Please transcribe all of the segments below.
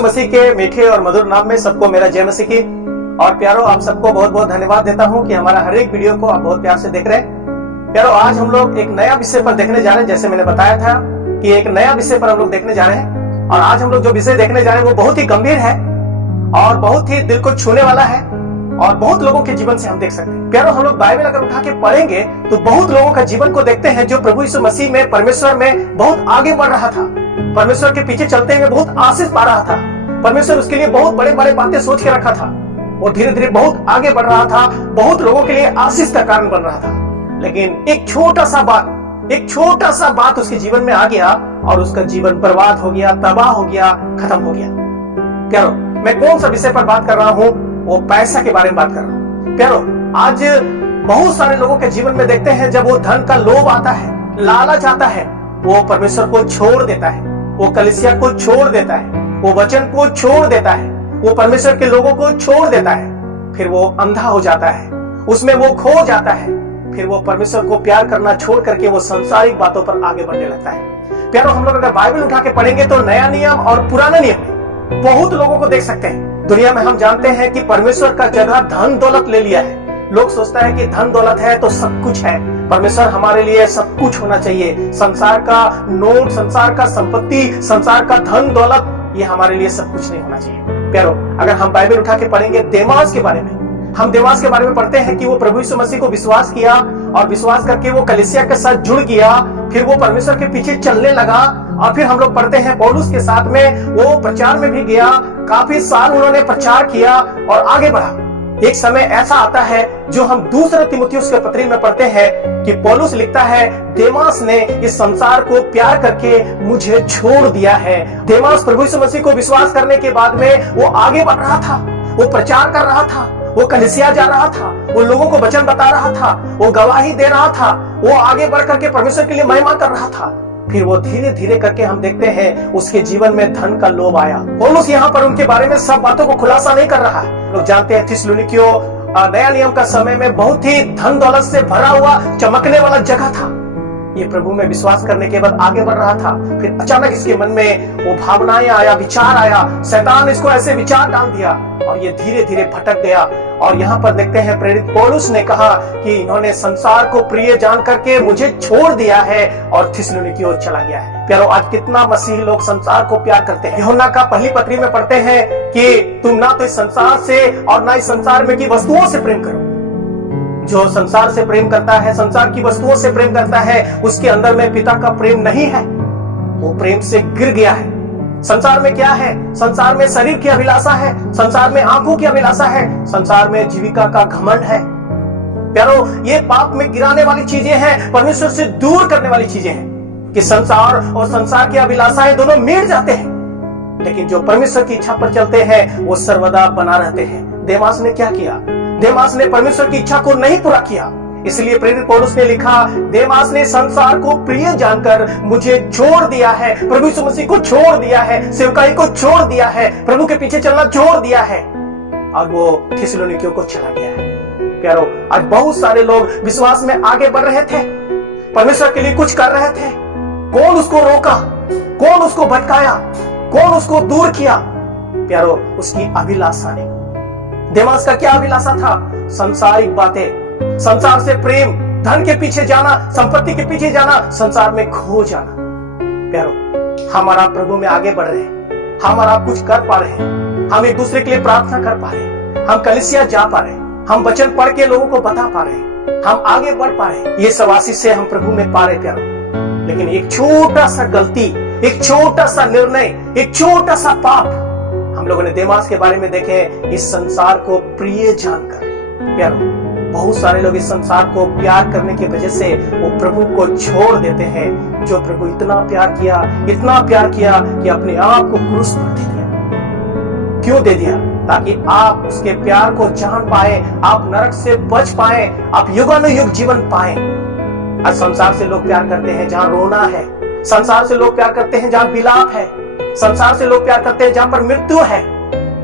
यीशु मसीह के मीठे और मधुर नाम में सबको मेरा जय मसीह की। और प्यारो, आप सबको बहुत बहुत धन्यवाद देता हूं कि हमारा हर एक वीडियो को आप बहुत प्यार से देख रहे हैं। प्यारो, आज हम लोग एक नया विषय पर देखने जा रहे हैं। जैसे मैंने बताया था कि एक नया विषय पर हम लोग देखने जा रहे हैं, और आज हम लोग जो विषय देखने जा रहे हैं वो बहुत ही गंभीर है और बहुत ही दिल को छूने वाला है, और बहुत लोगों के जीवन से हम देख सकते हैं। प्यारो, हम लोग बाइबल अगर उठा के पढ़ेंगे तो बहुत लोगों का जीवन को देखते हैं जो प्रभु यीशु मसीह में, परमेश्वर में बहुत आगे बढ़ रहा था, परमेश्वर के पीछे चलते हुए बहुत आशीष पा रहा था। परमेश्वर उसके लिए बहुत बड़े बड़े बातें सोच के रखा था, और धीरे धीरे बहुत आगे बढ़ रहा था, बहुत लोगों के लिए आशीष का कारण बन रहा था। लेकिन एक छोटा सा बात उसके जीवन में आ गया और उसका जीवन बर्बाद हो गया, तबाह हो गया, खत्म हो गया। प्यारो, मैं कौन सा विषय पर बात कर रहा हूँ? वो पैसा के बारे में बात कर रहा हूँ। प्यारो, आज बहुत सारे लोगों के जीवन में देखते हैं जब वो धन का लोभ आता है, लालच आता है, वो परमेश्वर को छोड़ देता है, वो कलीसिया को छोड़ देता है, वो वचन को छोड़ देता है, वो परमेश्वर के लोगों को छोड़ देता है। फिर वो अंधा हो जाता है, उसमें वो खो जाता है। फिर वो परमेश्वर को प्यार करना छोड़ करके वो सांसारिक बातों पर आगे बढ़ने लगता है। प्यारो, हम लोग अगर बाइबल उठा के पढ़ेंगे तो नया नियम और पुराना नियम में बहुत लोगों को देख सकते हैं। दुनिया में हम जानते हैं कि परमेश्वर का जगह धन दौलत ले लिया है। लोग सोचता है कि धन दौलत है तो सब कुछ है, परमेश्वर हमारे लिए सब कुछ होना चाहिए। संसार का नोट, संसार का संपत्ति, संसार का धन दौलत, ये हमारे लिए सब कुछ नहीं होना चाहिए। प्यारो, अगर हम बाइबल उठा के पढ़ेंगे देमास के बारे में, हम देमास के बारे में पढ़ते हैं कि वो प्रभु यीशु मसीह को विश्वास किया, और विश्वास करके वो कलीसिया के साथ जुड़ गया। फिर वो परमेश्वर के पीछे चलने लगा, और फिर हम लोग पढ़ते हैं पौलुस के साथ में वो प्रचार में भी गया। काफी साल उन्होंने प्रचार किया और आगे बढ़ा। एक समय ऐसा आता है जो हम दूसरे तीमुथियुस के पत्री में पढ़ते हैं कि पौलुस लिखता है, देमास ने इस संसार को प्यार करके मुझे छोड़ दिया है। देमास प्रभु यीशु मसीह को विश्वास करने के बाद में वो आगे बढ़ रहा था, वो प्रचार कर रहा था, वो कलीसिया जा रहा था, वो लोगों को वचन बता रहा था, वो गवाही दे रहा था, वो आगे बढ़ करके परमेश्वर के लिए महिमा कर रहा था। फिर वो धीरे धीरे करके हम देखते हैं उसके जीवन में धन का लोभ आया। पौलुस यहाँ पर उनके बारे में सब बातों को खुलासा नहीं कर रहा है। लोग जानते हैं थिस्सलुनीकियों नया नियम का समय में बहुत ही धन दौलत से भरा हुआ चमकने वाला जगह था। ये प्रभु में विश्वास करने के बाद आगे बढ़ रहा था। फिर अचानक इसके मन में वो भावनाएं आया, विचार आया, शैतान इसको ऐसे विचार डाल दिया और ये धीरे धीरे भटक गया। और यहाँ पर देखते हैं प्रेरित पौलुस ने कहा कि इन्होंने संसार को प्रिय जान करके मुझे छोड़ दिया है और थिस्सलुनीकियों चला गया है। प्यारो, आज कितना मसीही लोग संसार को प्यार करते हैं। यूहन्ना का पहली पत्री में पढ़ते हैं कि तुम ना तो इस संसार से और ना इस संसार में की वस्तुओं से प्रेम करो। जो संसार से प्रेम करता है, संसार की वस्तुओं से प्रेम करता है, उसके अंदर में पिता का प्रेम नहीं है, वो प्रेम से गिर गया है। संसार में क्या है? संसार में शरीर की अभिलाषा है, संसार में आंखों की अभिलाषा है, संसार में जीविका का घमंड है। प्यारो, ये पाप में गिराने वाली चीजें हैं, परमेश्वर से दूर करने वाली चीजें हैं कि संसार और संसार की अभिलाषाएं दोनों मिट जाते हैं, लेकिन जो परमेश्वर की इच्छा पर चलते हैं वो सर्वदा बना रहते हैं। देमास ने क्या किया? देमास ने परमेश्वर की इच्छा को नहीं पूरा किया। इसलिए प्रेरित पौलुस ने लिखा, देमास ने संसार को प्रिय जानकर मुझे छोड़ दिया है, प्रभु यीशु मसीह को छोड़ दिया है, सेवकाई को छोड़ दिया है, प्रभु के पीछे चलना छोड़ दिया है, और वो थिस्सलुनीकियों को चला गया है। प्यारो, आज बहुत सारे लोग विश्वास में आगे बढ़ रहे थे, परमेश्वर के लिए कुछ कर रहे थे। कौन उसको रोका? कौन उसको भटकाया? कौन उसको दूर किया? प्यारो, उसकी अभिलाषा ने। देमास का क्या अभिलाषा था? संसारिक बातें, संसार से प्रेम, धन के पीछे जाना, संपत्ति के पीछे जाना, संसार में खो जाना। प्यारो, हम और आप प्रभु में आगे बढ़ रहे हैं, हम और आप कुछ कर पा रहे हैं, हम एक दूसरे के लिए प्रार्थना कर पा रहे हैं, हम कलीसिया जा पा रहे हैं, हम वचन पढ़ के लोगों को बता पा रहे हैं, हम आगे बढ़ पा रहे हैं। ये सब आशीष से हम प्रभु में पा रहे। प्यारो, लेकिन एक छोटा सा गलती, एक छोटा सा निर्णय, एक छोटा सा पाप हम लोगों ने देमास के बारे में देखे, इस संसार को प्रिय जानकर। प्यारो, बहुत सारे लोग इस संसार को प्यार करने की वजह से वो प्रभु को छोड़ देते हैं। जो प्रभु इतना प्यार किया, इतना प्यार किया कि अपने आप को क्रूस पर दे दिया। क्यों दे दिया? ताकि आप उसके प्यार को जान पाए, आप नरक से बच पाए, आप युगानुयुग जीवन पाए। आज संसार से लोग प्यार करते हैं जहां रोना है, संसार से लोग प्यार करते हैं जहां विलाप है, संसार से लोग प्यार करते हैं जहां पर मृत्यु है।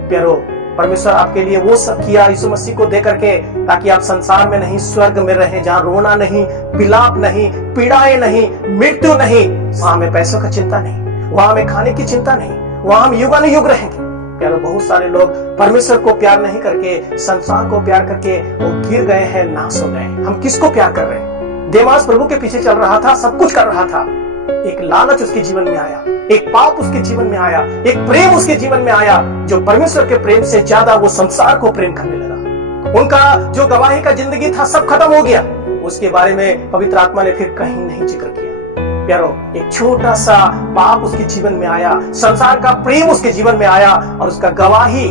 प्यारो, परमेश्वर आपके लिए वो सब किया यीशु मसीह को दे करके, ताकि आप संसार में नहीं स्वर्ग में रहें, जहां रोना नहीं, विलाप नहीं, पीड़ाएं नहीं, मृत्यु नहीं। वहां में पैसों का चिंता नहीं, वहां में खाने की चिंता नहीं, वहां हम युगानुयुग रहेंगे। प्यारो, बहुत सारे लोग परमेश्वर को प्यार नहीं करके, संसार को प्यार करके वो गिर गए हैं, नाश हो गए। हम किसको प्यार कर रहे हैं? देमास प्रभु के पीछे चल रहा था, सब कुछ कर रहा था। एक लालच उसके जीवन में आया, एक पाप उसके जीवन में आया, एक प्रेम उसके जीवन में आया जो परमेश्वर के प्रेम से ज्यादा वो संसार को प्रेम करने लगा। उनका जो गवाही का जिंदगी था सब खत्म हो गया। उसके बारे में पवित्र आत्मा ने फिर कहीं नहीं जिक्र किया। प्यारो, एक छोटा सा पाप उसके जीवन में आया, संसार का प्रेम उसके जीवन में आया और उसका गवाही,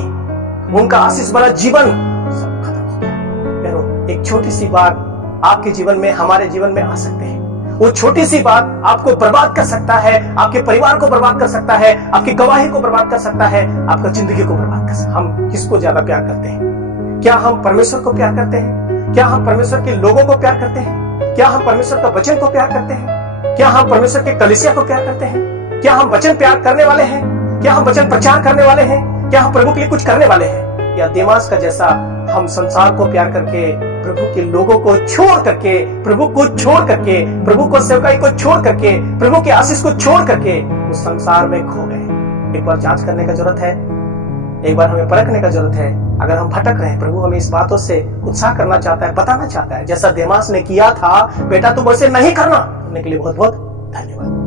उनका आशीष भरा जीवन सब खत्म हो गया। प्यारो, एक छोटी सी बात आपके जीवन में, हमारे जीवन में आ सकते हैं। वो छोटी सी बात आपको बर्बाद कर सकता है, आपके परिवार को बर्बाद कर सकता है, आपकी गवाही को बर्बाद कर सकता है, आपका जिंदगी को बर्बाद कर सकता है। हम किसको ज्यादा प्यार करते हैं? क्या हम परमेश्वर को प्यार करते हैं? क्या हम परमेश्वर के लोगों को प्यार करते हैं? क्या हम परमेश्वर का वचन को प्यार करते हैं? क्या हम परमेश्वर के कलीसिया को प्यार करते हैं? क्या हम वचन प्यार करने वाले हैं? क्या हम वचन प्रचार करने वाले हैं? क्या हम प्रभु के लिए कुछ करने वाले हैं? या देमास का जैसा हम संसार को प्यार करके, प्रभु के लोगों को छोड़ करके, प्रभु को छोड़ करके, प्रभु को सेवकाई को छोड़ करके, प्रभु के आशीष को छोड़ करके उस संसार में खो गए? एक बार जांच करने का जरूरत है, एक बार हमें परखने का जरूरत है। अगर हम भटक रहे हैं, प्रभु हमें इस बातों से उत्साह करना चाहता है, बताना चाहता है, जैसा देमास ने किया था, बेटा तुम ऐसे नहीं करना। सुनने के लिए बहुत बहुत धन्यवाद।